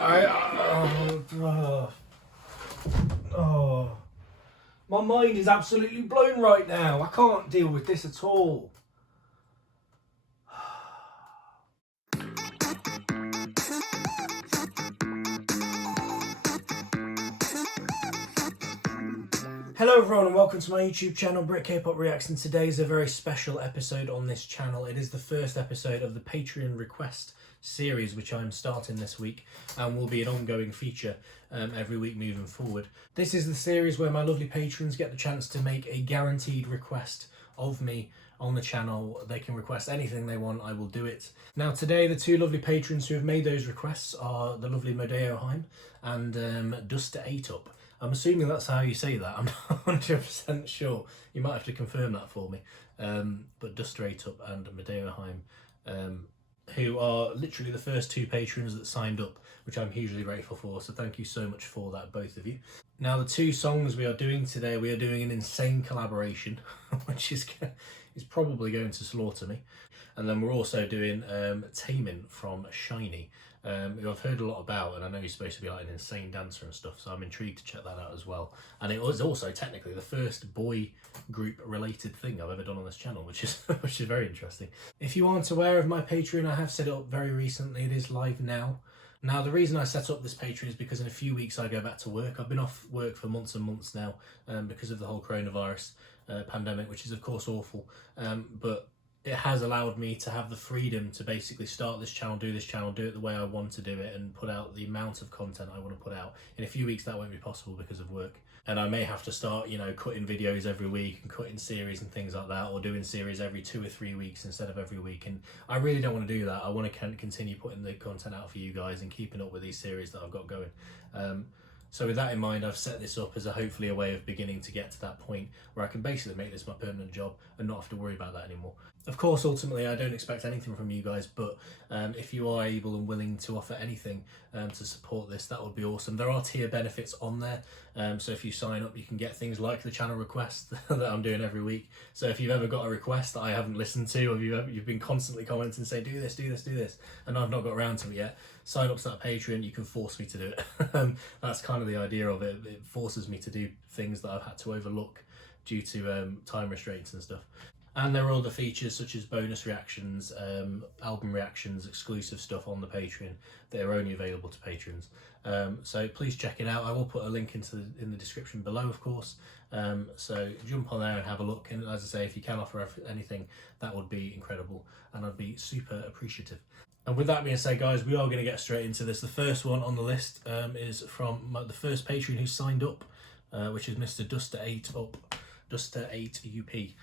My mind is absolutely blown right now. I can't deal with this at all. Hello everyone and welcome to my YouTube channel, Brit K-Pop Requests, and today is a very special episode on this channel. It is the first episode of the Patron Request series which I'm starting this week and will be an ongoing feature every week moving forward. This is the series where my lovely patrons get the chance to make a guaranteed request of me on the channel. They can request anything they want, I will do it. Now today the two lovely patrons who have made those requests are the lovely Modeoheim and Duster8up. I'm assuming that's how you say that. I'm not 100% sure. You might have to confirm that for me. But Duster8up and Modeoheim, who are literally the first two patrons that signed up, which I'm hugely grateful for. So thank you so much for that, both of you. Now the two songs we are doing today, we are doing an insane collaboration, which is probably going to slaughter me. And then we're also doing Taemin from Shinee, who I've heard a lot about, and I know he's supposed to be like an insane dancer and stuff, so I'm intrigued to check that out as well. And it was also technically the first boy group related thing I've ever done on this channel, which is very interesting. If you aren't aware of my Patreon, I have set it up very recently. It is live now. Now the reason I set up this Patreon is because in a few weeks I go back to work. I've been off work for months and months now because of the whole coronavirus pandemic, which is of course awful, but it has allowed me to have the freedom to basically start this channel, do it the way I want to do it, and put out the amount of content I want to put out. In a few weeks that won't be possible because of work, and I may have to start, you know, cutting videos every week and cutting series and things like that, or doing series every 2 or 3 weeks instead of every week, and I really don't want to do that. I want to continue putting the content out for you guys and keeping up with these series that I've got going. So with that in mind, I've set this up as hopefully a way of beginning to get to that point where I can basically make this my permanent job and not have to worry about that anymore. Of course, ultimately, I don't expect anything from you guys, but if you are able and willing to offer anything to support this, that would be awesome. There are tier benefits on there, so if you sign up, you can get things like the channel request that I'm doing every week. So if you've ever got a request that I haven't listened to, or you've been constantly commenting saying, do this, and I've not got around to it yet, sign up to that Patreon. You can force me to do it. That's kind of the idea of it. It forces me to do things that I've had to overlook due to time restraints and stuff. And there are other features such as bonus reactions, album reactions, exclusive stuff on the Patreon that are only available to patrons. So please check it out. I will put a link in the description below, of course. So jump on there and have a look. And as I say, if you can offer anything, that would be incredible, and I'd be super appreciative. And with that being said, guys, we are going to get straight into this. The first one on the list is from the first Patreon who signed up, which is Mr. Duster8up. Duster8up,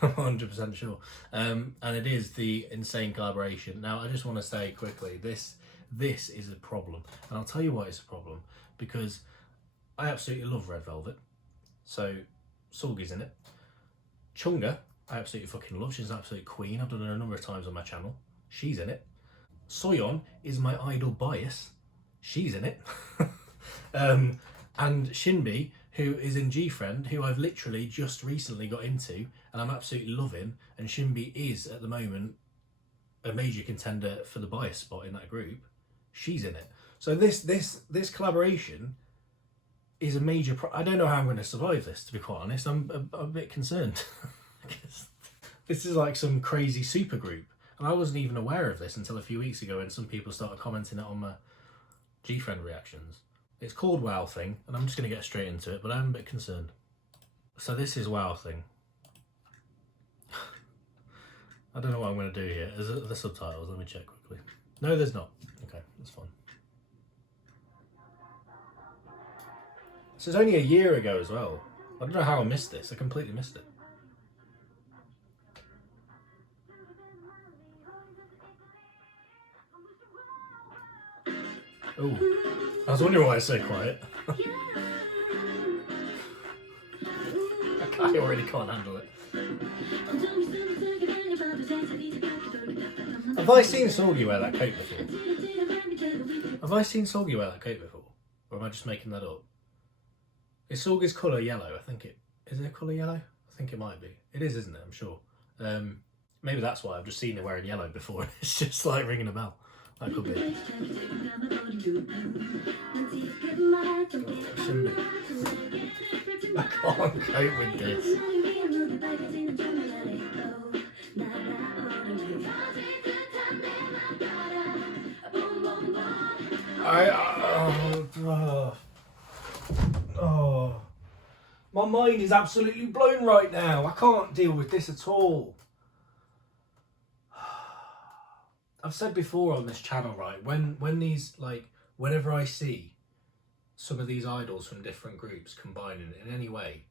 I'm 100% sure. And it is the insane collaboration. Now, I just want to say quickly, this is a problem. And I'll tell you why it's a problem. Because I absolutely love Red Velvet. So, Seulgi's in it. Chung Ha, I absolutely fucking love. She's an absolute queen. I've done her a number of times on my channel. She's in it. Soyeon is my idol bias. She's in it. And SinB, who is in G-Friend, who I've literally just recently got into and I'm absolutely loving, and SinB is at the moment a major contender for the bias spot in that group. She's in it. So this collaboration is a major I don't know how I'm going to survive this, to be quite honest. I'm a bit concerned. This is like some crazy super group, and I wasn't even aware of this until a few weeks ago when some people started commenting it on my G-Friend reactions. It's called Wow Thing, and I'm just going to get straight into it, but I'm a bit concerned. So this is Wow Thing. I don't know what I'm going to do here. Is it the subtitles? Let me check quickly. No, there's not. Okay, that's fine. This is only a year ago as well. I don't know how I missed this. I completely missed it. Ooh. I was wondering why it's so quiet. I already can't handle it. Have I seen Seulgi wear that coat before? Have I seen Seulgi wear that coat before? Or am I just making that up? Is Seulgi's colour yellow? I think it... Is it colour yellow? I think it might be. It is, isn't it? I'm sure. Maybe that's why I've just seen her wearing yellow before. It's just like ringing a bell. That could be it. can't cope with this. My mind is absolutely blown right now. I can't deal with this at all. I've said before on this channel, right, when these, like, whenever I see some of these idols from different groups combining in any way,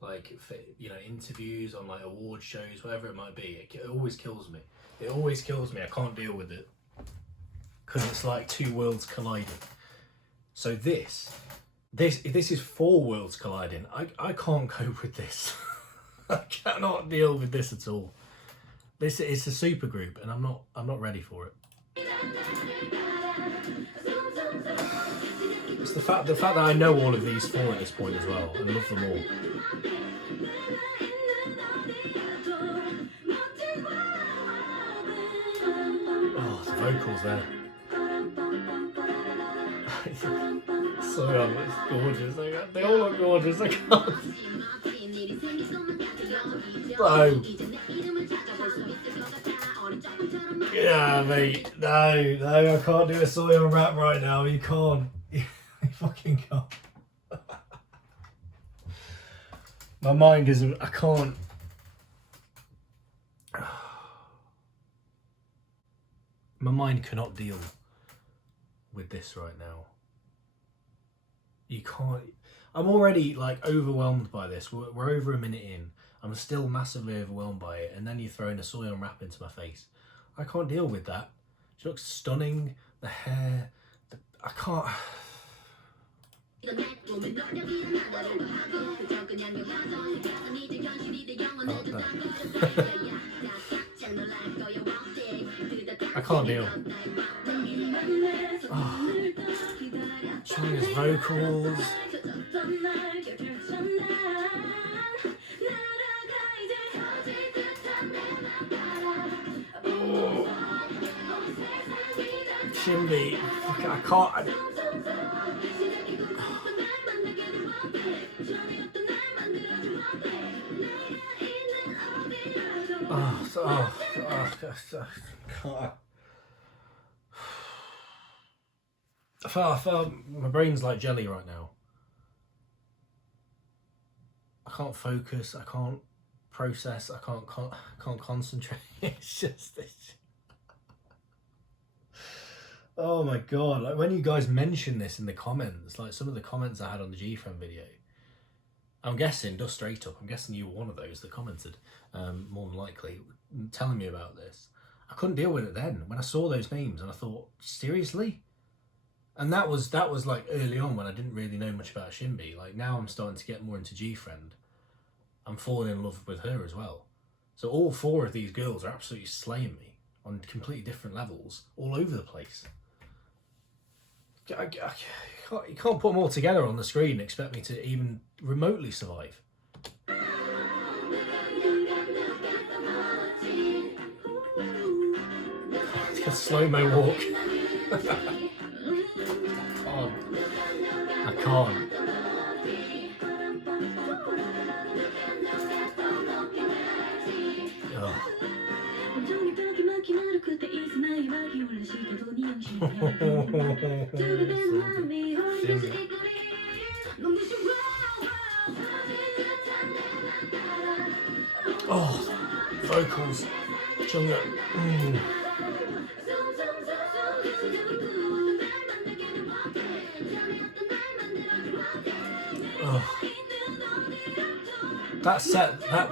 like, you know, interviews on like award shows, whatever it might be, it always kills me. It always kills me. I can't deal with it because it's like two worlds colliding. So this is four worlds colliding. I can't cope with this. I cannot deal with this at all. This is a super group, and I'm not ready for it. It's the fact that I know all of these four at this point as well, and love them all. Oh, the vocals there. Soyeon, it's gorgeous. They all look gorgeous. I can't. No. Yeah, mate. No, I can't do a Soyeon rap right now. You can't. You fucking can't. My mind is. I can't. My mind cannot deal with this right now. You can't. I'm already like overwhelmed by this. We're over a minute in. I'm still massively overwhelmed by it, and then you throw in a Soyeon rap into my face. I can't deal with that. She looks stunning. The hair. I can't. I can't deal. Oh. China's vocals. SinB, I can't. I feel my brain's like jelly right now. I can't focus. I can't process. I can't concentrate. It's just this. Oh my god! Like when you guys mention this in the comments, like some of the comments I had on the G-Friend video. I'm guessing Duster8up. I'm guessing you were one of those that commented, more than likely, telling me about this. I couldn't deal with it then when I saw those names, and I thought, seriously? And that was like early on when I didn't really know much about SinB. Like now I'm starting to get more into G-Friend. I'm falling in love with her as well. So all four of these girls are absolutely slaying me on completely different levels, all over the place. You can't put them all together on the screen and expect me to even remotely survive. It's a slow-mo walk. I can't. Oh, vocals, Chung Ha. Oh.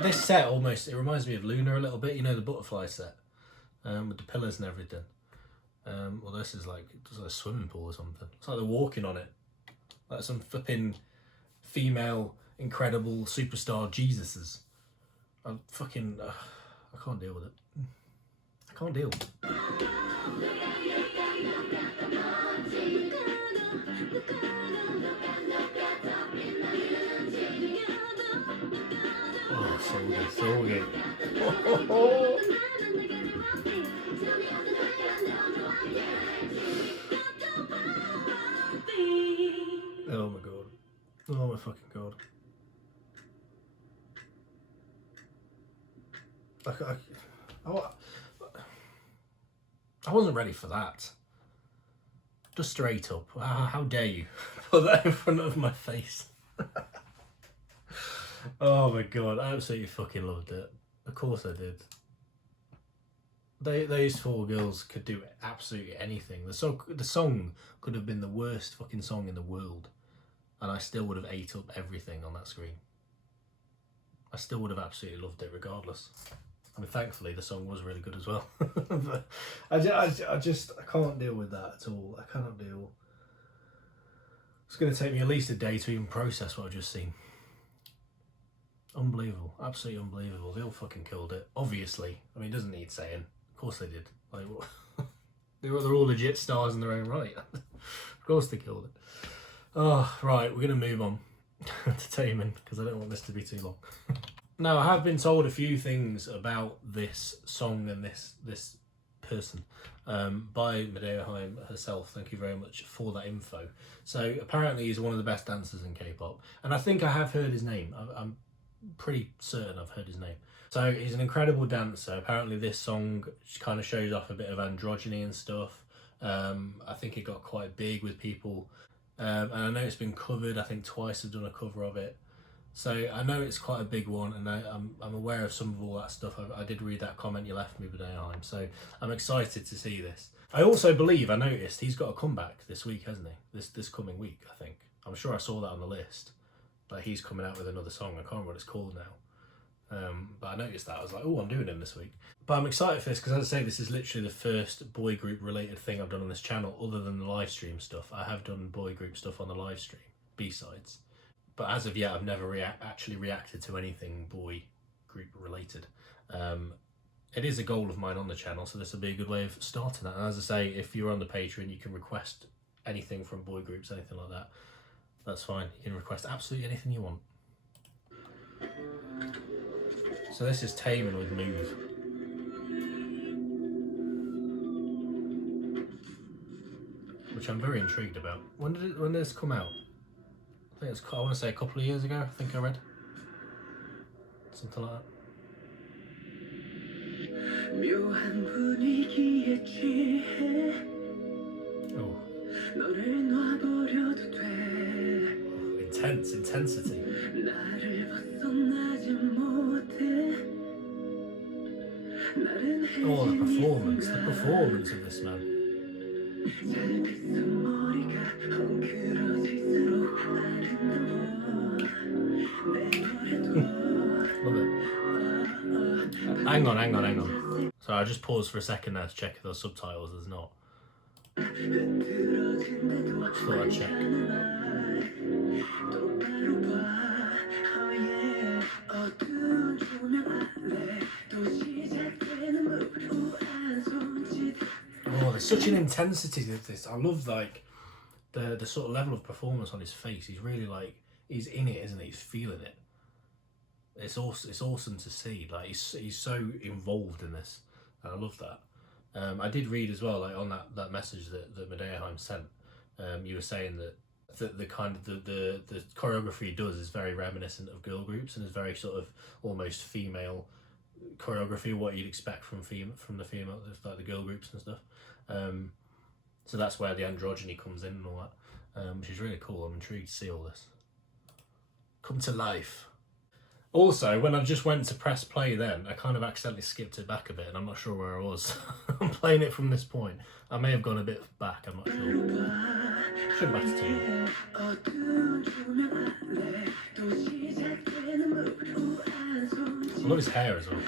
This set almost, it reminds me of Luna a little bit, you know, the butterfly set, with the pillars and everything. Well, this is like, it's like a swimming pool or something. It's like they're walking on it, like some flipping female incredible superstar Jesuses. I can't deal with it. I can't deal. Oh, Seulgi. Oh my god. Oh my fucking god. I wasn't ready for that. Duster8up. How dare you put that in front of my face? Oh my god, I absolutely fucking loved it. Of course I did. Those four girls could do absolutely anything. The song could have been the worst fucking song in the world, and I still would have ate up everything on that screen. I still would have absolutely loved it regardless. I mean, thankfully the song was really good as well. But I can't deal with that at all. I cannot deal. It's going to take me at least a day to even process what I've just seen. Unbelievable, absolutely unbelievable. They all fucking killed it. Obviously, I mean, it doesn't need saying. Of course they did. Like, they're all legit stars in their own right. Of course they killed it. Oh, right, we're going to move on to Taemin because I don't want this to be too long. Now, I have been told a few things about this song and this person by Modeoheim herself. Thank you very much for that info. So apparently he's one of the best dancers in K-pop, and I think I have heard his name. I'm pretty certain I've heard his name. So he's an incredible dancer. Apparently this song kind of shows off a bit of androgyny and stuff. I think it got quite big with people, and I know it's been covered. I think Twice have done a cover of it. So I know it's quite a big one, and I'm aware of some of all that stuff. I did read that comment you left me, Modeoheim, so I'm excited to see this. I also believe, I noticed, he's got a comeback this week, hasn't he? This coming week, I think. I'm sure I saw that on the list. Like, he's coming out with another song. I can't remember what it's called now. But I noticed that. I was like, oh, I'm doing him this week. But I'm excited for this because, as I say, this is literally the first boy group related thing I've done on this channel other than the live stream stuff. I have done boy group stuff on the live stream, B-sides. But as of yet, I've never actually reacted to anything boy group related. It is a goal of mine on the channel, so this will be a good way of starting that. And as I say, if you're on the Patreon, you can request anything from boy groups, anything like that. That's fine. You can request absolutely anything you want. So this is Taemin with Move. Which I'm very intrigued about. When did this come out? I think I want to say a couple of years ago, I think I read. Something like that. Oh. Intensity. Oh, the performance of this man. Love it. Hang on. So I just paused for a second there to check if there's subtitles. There's not. Just thought I'd check. Oh, there's such an intensity to this. I love like the sort of level of performance on his face. He's really like, he's in it, isn't he? He's feeling it. It's awesome to see. Like he's so involved in this, and I love that. I did read as well, like on that message that Modeoheim sent. You were saying that the kind of the choreography he does is very reminiscent of girl groups and is very sort of almost female choreography, what you'd expect from the female, like the girl groups and stuff. So that's where the androgyny comes in and all that, which is really cool. I'm intrigued to see all this come to life. Also, when I just went to press play then, I kind of accidentally skipped it back a bit and I'm not sure where I was. I'm playing it from this point. I may have gone a bit back, I'm not sure. Shouldn't matter to you. I love his hair as well.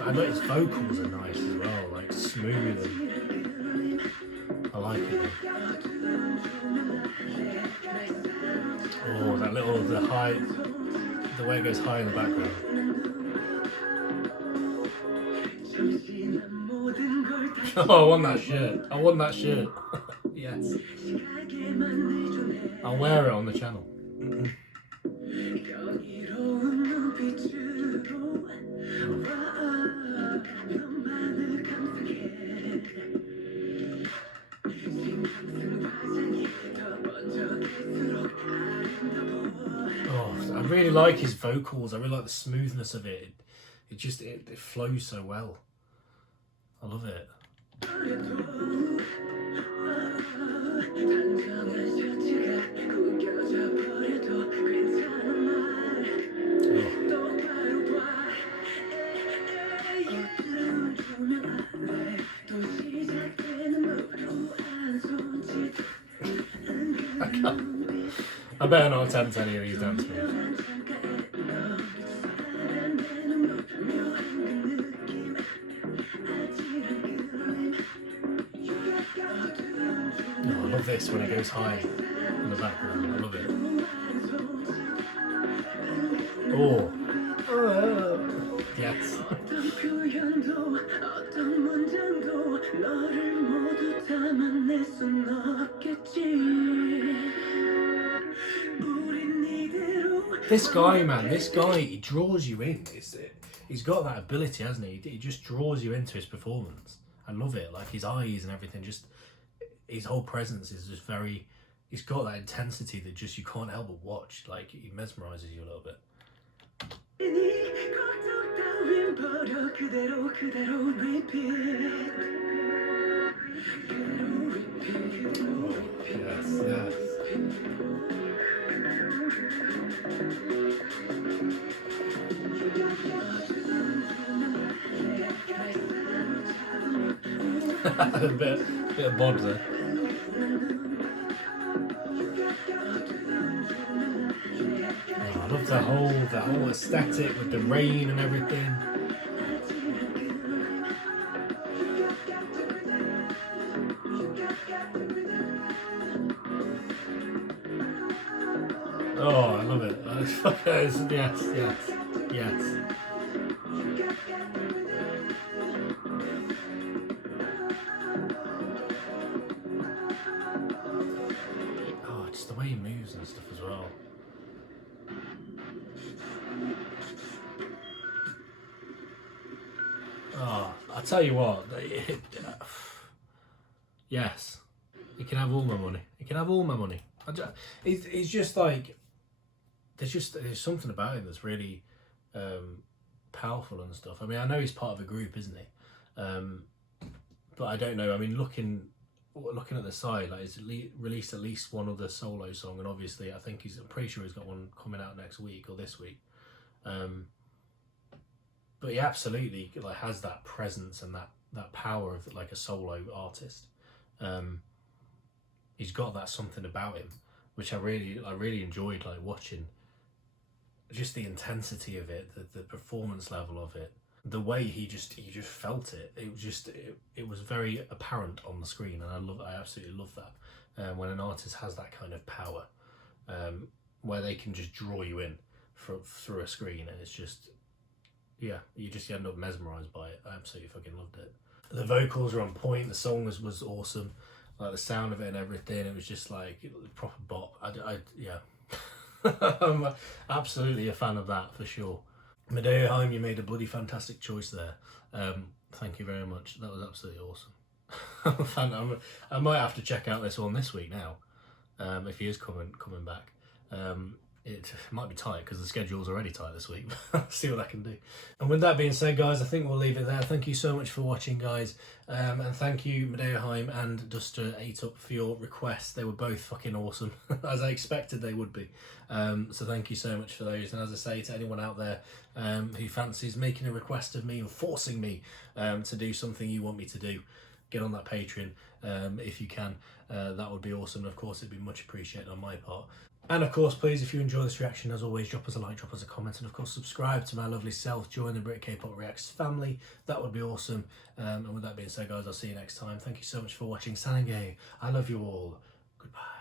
I know his vocals are nice as well, like smooth and I like it. Oh, that the way it goes high in the background. Oh, I won that shirt. Yes. I'll wear it on the channel. really like his vocals. I really like the smoothness of it. It flows so well. I love it. I better not attempt any of these dance moves. Oh, I love this when it goes high in the background. I love it. Oh. Yes. This guy, man, he draws you in. He's got that ability, hasn't he? He just draws you into his performance. I love it. Like his eyes and everything, just his whole presence is just very. He's got that intensity that just you can't help but watch. Like he mesmerizes you a little bit. Yes, yes. A bit of bod there. Oh, I love the whole aesthetic with the rain and everything. Oh, I love it. Yes, yes, yes. Oh, just the way he moves and stuff as well. Oh, I tell you what. Yes, he can have all my money. He can have all my money. He's just like. There's something about him that's really powerful and stuff. I mean, I know he's part of a group, isn't he? But I don't know. I mean, looking at the side, like he's released at least one other solo song, and obviously, I'm pretty sure he's got one coming out next week or this week. But he absolutely like has that presence and that power of like a solo artist. He's got that something about him, which I really enjoyed like watching. Just the intensity of it, the performance level of it, the way he just felt it. It was very apparent on the screen, and I absolutely love that. When an artist has that kind of power, where they can just draw you in through a screen, and it's just, yeah, you end up mesmerized by it. I absolutely fucking loved it. The vocals are on point. The song was awesome. Like the sound of it and everything, it was just like proper bop. Yeah. I'm absolutely a fan of that for sure. Modeoheim, you made a bloody fantastic choice there. Thank you very much. That was absolutely awesome. I might have to check out this one this week now, if he is coming back. It might be tight because the schedule's already tight this week. See what I can do. And with that being said, guys, I think we'll leave it there. Thank you so much for watching, guys. And thank you, Modeoheim and Duster8up for your requests. They were both fucking awesome, as I expected they would be. So thank you so much for those. And as I say, to anyone out there who fancies making a request of me and forcing me to do something you want me to do, get on that Patreon if you can. That would be awesome. Of course, it'd be much appreciated on my part. And of course, please, if you enjoy this reaction, as always, drop us a like, drop us a comment, and of course, subscribe to my lovely self. Join the Brit K-Pop Requests family. That would be awesome. And with that being said, guys, I'll see you next time. Thank you so much for watching. Sange, I love you all. Goodbye.